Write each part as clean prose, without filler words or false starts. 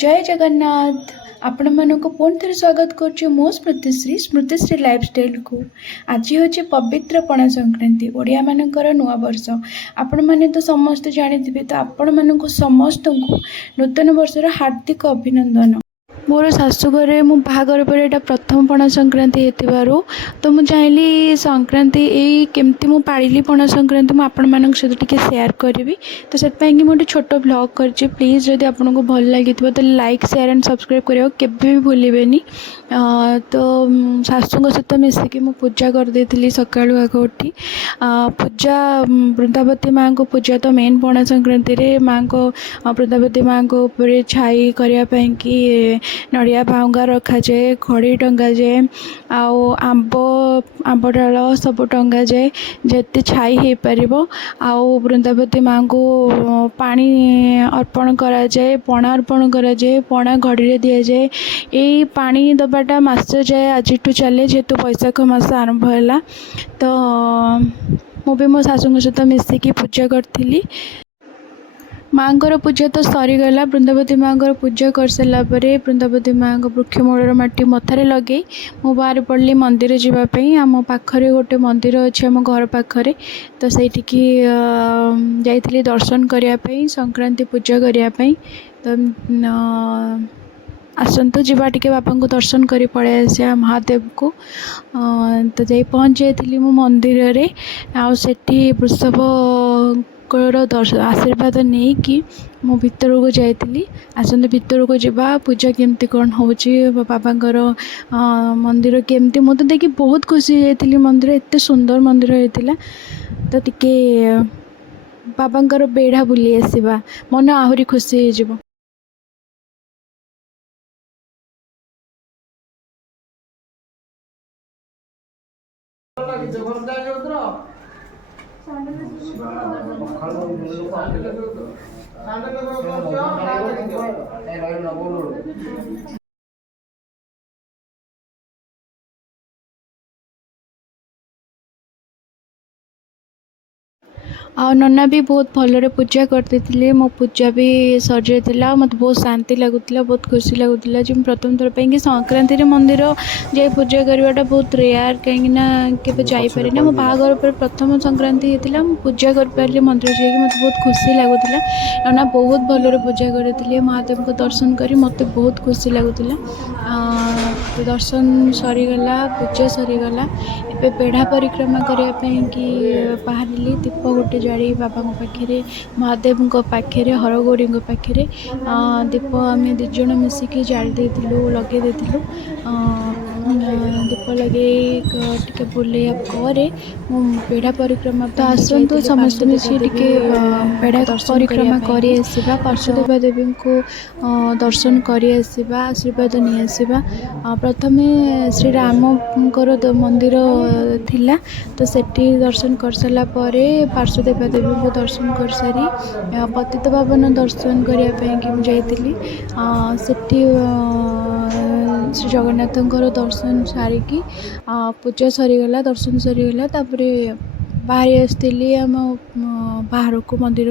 जय जगन्नाथ। आपण मानक पुणी थे स्वागत करुच्ची मो स्मृतिश्री लाइफस्टाइल को। आज हूँ पवित्र पणा संक्रांति ओडिया मानकर नुआ वर्ष। आपण मैंने तो समस्ते जानी तो आपण मानक समस्त को नूतन वर्षर हार्दिक अभिनंदन। मोर शाशुघर मो बाहागर पर यहाँ प्रथम पणा संक्रांति हो तो मुझे चाहिए संक्रांति यही केमती मु पाड़ी पणा संक्रांति मुझे सहित टे सेयार करी तो से गोटे छोट ब्लॉग कर प्लीज़ जदि आपको भल लगी तो लाइक शेयर एंड सब्सक्राइब करने के भूलें। तो शाशु सहित मिसिकी मु पूजा करदे सका आग उठी पूजा वृंदावती माँ को पूजा तो मेन पणा संक्रांति माँ को वृंदावती माँ को ऊपर छाई करने कि नड़िया भांगा रखा जाए खड़ी टंगा जाए आंब डाल सब टंगा जाए जिते छाई हो पार आउ वृंदावती माँ को पानी अर्पण करा जाए पणा अर्पण करा जाए पणा घड़ी दि जाए यही पानी दबाटा मास जाए आज चले जेहेतु बैशाख मास आरंभ है तो मुझे मो शाशु सहित मिसिकी पूजा करी। माँ पूजा तो सरीगला वृंदावती माँ पूजा कर सारापर वृंदावती माँ वृक्षमूल माटी मथारे लगे मु बाहर पड़ी मंदिर जावाई आम पाखरे गोटे मंदिर अच्छे आम घर पाखरे तो सहीटिकी जाइली दर्शन करने संक्रांति पूजा करने तो आसतु जीवा टिके बापा को दर्शन कर पड़े आसा महादेव को तो जा पहुँच जाइली मु मंदिर रे आठी वृषभ आशीर्वाद नहीं कि मो भीतर को जाइली आसते भीतर को जावा पूजा केमती कौन हो बाबांकर मंदिर केमती मुझे देखी बहुत खुशी जाइली मंदिर एत सुंदर मंदिर होता तो टिके बाबांकर बेढ़ा बुली आसवा मन आहरी खुशी हो। आ नना भी बहुत भलरे पूजा करते मो पूजा भी सर जाता मत बहुत शांति लगुला बहुत खुशी लगुला जो प्रथम थर कि संक्रांति मंदिर जाए पूजा करवाटा बहुत रेयर कहीं जापरि ना मो बाहागर पर प्रथम संक्रांति होता पूजा कर पारि मंदिर जाकि मत बहुत खुशी लगुला नना बहुत भलरे पूजा करते महादेव को दर्शन कर मत बहुत खुशी लगुला तो दर्शन सरीगला पूजा सरीगला ए बेढ़ा परिक्रमा करने कि बाहर दीप गोटे जाड़ी बाबा पाखे महादेव पाखे हरगौरी पाखे दीप आम दिज मिसिकी जाड़ी देलु लगे देलु दीप लगे टे बुलैया बेढ़ा परिक्रमा तो आसतु समस्त मिसी टे बेढ़ा परिक्रमा करवा पार्श्वदेवा देवी को दर्शन करवा आशीर्वाद नहीं आसवा प्रथम श्री राम मंदिर थिला तो सेठी दर्शन कर सारा पार्श्वदेवा देवी को दर्शन कर सारी पतित पावन दर्शन करने जाइली सेठी श्री जगन्नाथ दर्शन सारिकी पूजा सरीगला दर्शन सरीगला तापर बाहरी आसती आम बाहर को मंदिर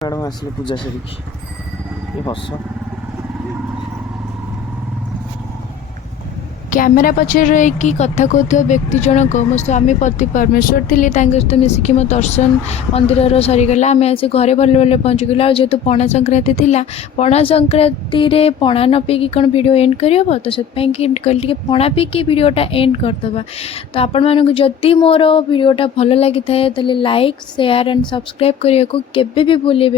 मैडम आसिले पूजा सरिकी ये हस कैमेरा पछे रही कथा कहते व्यक्ति जनक मो स्वामी पति परमेश्वर थे सहित मिसिकी मो दर्शन मंदिर सरीगला आम आसी घरे भले भले पहुँचीगला जेहेतु पणा संक्रांति थिला पणा संक्रांति रे पणा न पीकी कौन वीडियो एंड करहब तो से कहली पणा पीकी वीडियोटा एंड करदे तो आपण मानक जदि मोर वीडियोटा भल लगी थाए लाइक शेयर एंड सब्सक्राइब करने को केबे भी भूलें।